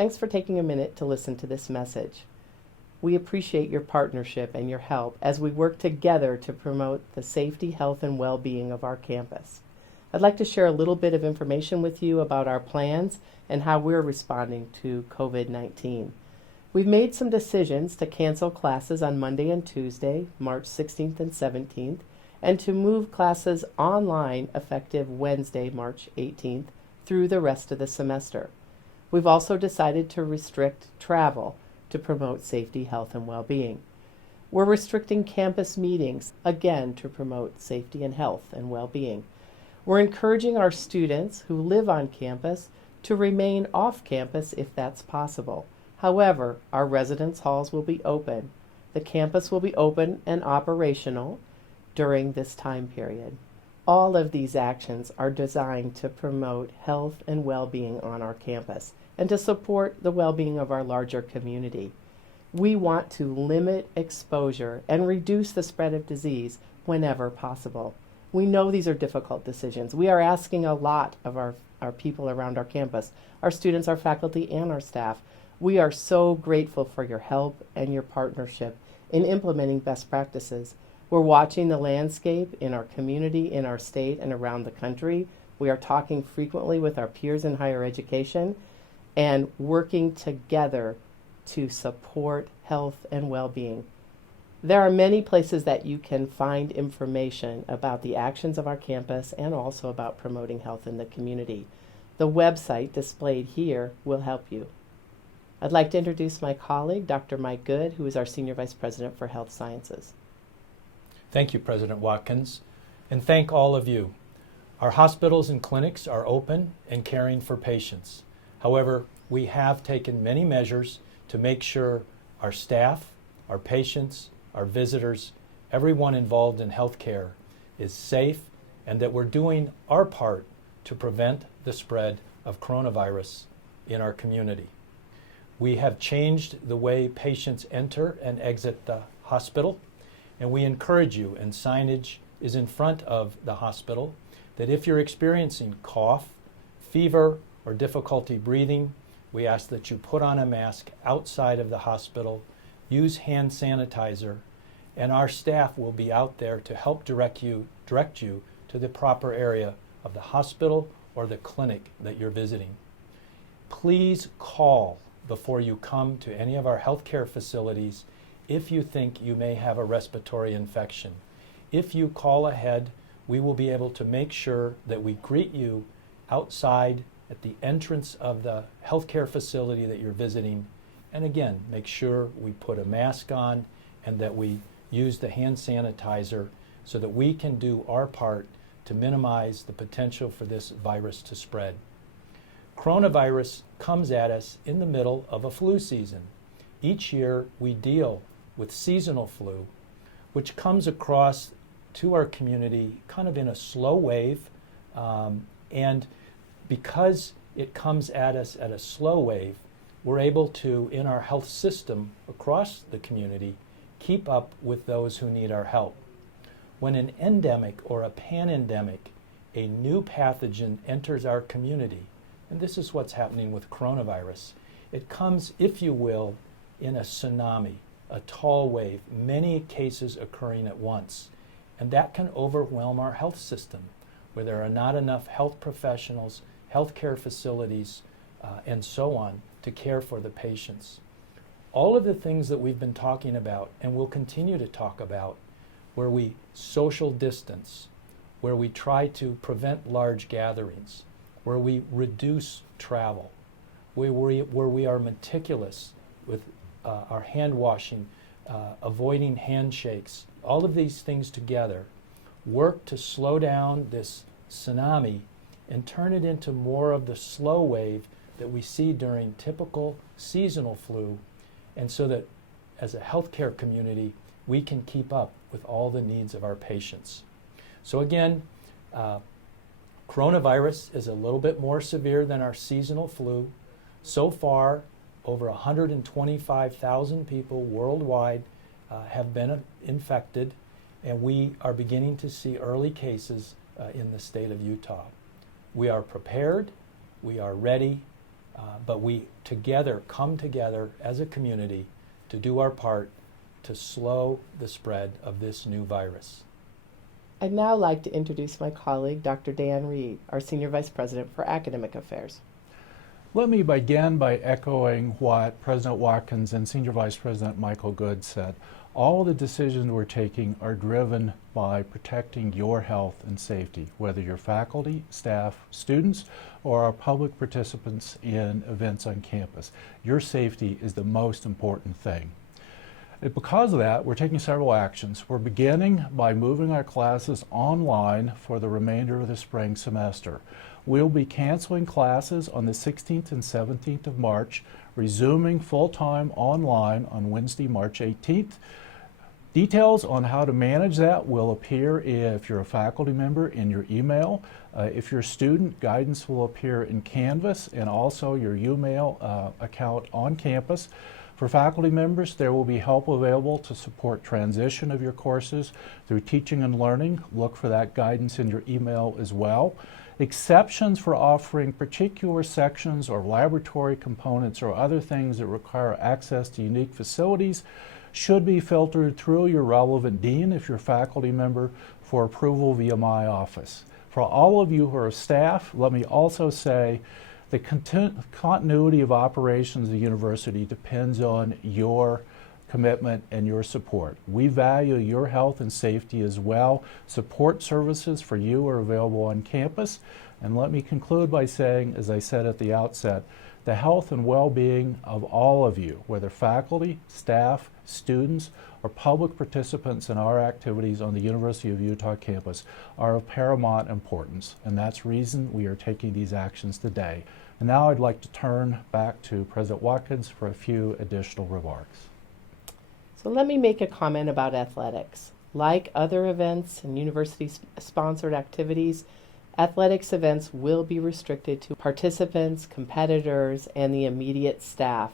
Thanks for taking a minute to listen to this message. We appreciate your partnership and your help as we work together to promote the safety, health, and well-being of our campus. I'd like to share a little bit of information with you about our plans and how we're responding to COVID-19. We've made some decisions to cancel classes on Monday and Tuesday, March 16th and 17th, and to move classes online effective Wednesday, March 18th, through the rest of the semester. We've also decided to restrict travel to promote safety, health, and well-being. We're restricting campus meetings, again, to promote safety and health and well-being. We're encouraging our students who live on campus to remain off campus if that's possible. However, our residence halls will be open. The campus will be open and operational during this time period. All of these actions are designed to promote health and well-being on our campus and to support the well-being of our larger community. We want to limit exposure and reduce the spread of disease whenever possible. We know these are difficult decisions. We are asking a lot of our people around our campus, our students, our faculty, and our staff. We are so grateful for your help and your partnership in implementing best practices. We're watching the landscape in our community, in our state, and around the country. We are talking frequently with our peers in higher education and working together to support health and well-being. There are many places that you can find information about the actions of our campus and also about promoting health in the community. The website displayed here will help you. I'd like to introduce my colleague, Dr. Mike Good, who is our Senior Vice President for Health Sciences. Thank you, President Watkins, and thank all of you. Our hospitals and clinics are open and caring for patients. However, we have taken many measures to make sure our staff, our patients, our visitors, everyone involved in healthcare is safe and that we're doing our part to prevent the spread of coronavirus in our community. We have changed the way patients enter and exit the hospital, and we encourage you, and signage is in front of the hospital, that if you're experiencing cough, fever, or difficulty breathing, we ask that you put on a mask outside of the hospital, use hand sanitizer, and our staff will be out there to help direct you to the proper area of the hospital or the clinic that you're visiting. Please call before you come to any of our healthcare facilities if you think you may have a respiratory infection. If you call ahead, we will be able to make sure that we greet you outside at the entrance of the healthcare facility that you're visiting. And again, make sure we put a mask on and that we use the hand sanitizer so that we can do our part to minimize the potential for this virus to spread. Coronavirus comes at us in the middle of a flu season. Each year we deal with seasonal flu, which comes across to our community kind of in a slow wave, and because it comes at us at a slow wave, we're able to, in our health system across the community, keep up with those who need our help. When an endemic or a pandemic, a new pathogen enters our community, and this is what's happening with coronavirus, it comes, if you will, in a tsunami, a tall wave, many cases occurring at once. And that can overwhelm our health system, where there are not enough health professionals, healthcare facilities, and so on to care for the patients. All of the things that we've been talking about and will continue to talk about, where we social distance, where we try to prevent large gatherings, where we reduce travel, where we are meticulous with our hand washing, avoiding handshakes, all of these things together work to slow down this tsunami and turn it into more of the slow wave that we see during typical seasonal flu, and so that as a healthcare community we can keep up with all the needs of our patients. So again, coronavirus is a little bit more severe than our seasonal flu. So far, over 125,000 people worldwide have been infected, and we are beginning to see early cases in the state of Utah. We are prepared, we are ready, but we together come together as a community to do our part to slow the spread of this new virus. I'd now like to introduce my colleague, Dr. Dan Reed, our Senior Vice President for Academic Affairs. Let me begin by echoing what President Watkins and Senior Vice President Michael Good said. All the decisions we're taking are driven by protecting your health and safety, whether you're faculty, staff, students, or our public participants in events on campus. Your safety is the most important thing. And because of that, we're taking several actions. We're beginning by moving our classes online for the remainder of the spring semester. We'll be canceling classes on the 16th and 17th of March, resuming full-time online on Wednesday, March 18th. Details on how to manage that will appear if you're a faculty member in your email. If you're a student, guidance will appear in Canvas and also your UMail account on campus. For faculty members, there will be help available to support transition of your courses through teaching and learning. Look for that guidance in your email as well. Exceptions for offering particular sections or laboratory components or other things that require access to unique facilities should be filtered through your relevant dean if you're a faculty member for approval via my office. For all of you who are staff, let me also say the continuity of operations of the university depends on your commitment and your support. We value your health and safety as well. Support services for you are available on campus. And let me conclude by saying, as I said at the outset, the health and well-being of all of you, whether faculty, staff, students, or public participants in our activities on the University of Utah campus are of paramount importance. And that's the reason we are taking these actions today. And now I'd like to turn back to President Watkins for a few additional remarks. So let me make a comment about athletics. Like other events and university-sponsored activities, athletics events will be restricted to participants, competitors, and the immediate staff.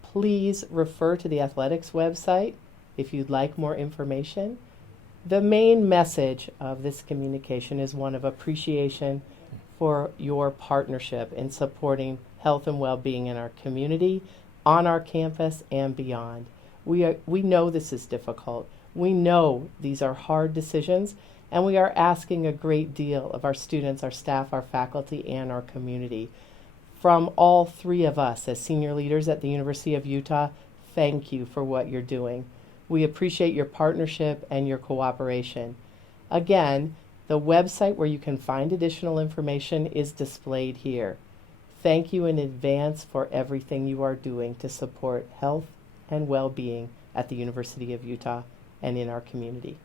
Please refer to the athletics website if you'd like more information. The main message of this communication is one of appreciation for your partnership in supporting health and well-being in our community, on our campus, and beyond. We know this is difficult. We know these are hard decisions, and we are asking a great deal of our students, our staff, our faculty, and our community. From all three of us as senior leaders at the University of Utah, thank you for what you're doing. We appreciate your partnership and your cooperation. Again, the website where you can find additional information is displayed here. Thank you in advance for everything you are doing to support health and well-being at the University of Utah and in our community.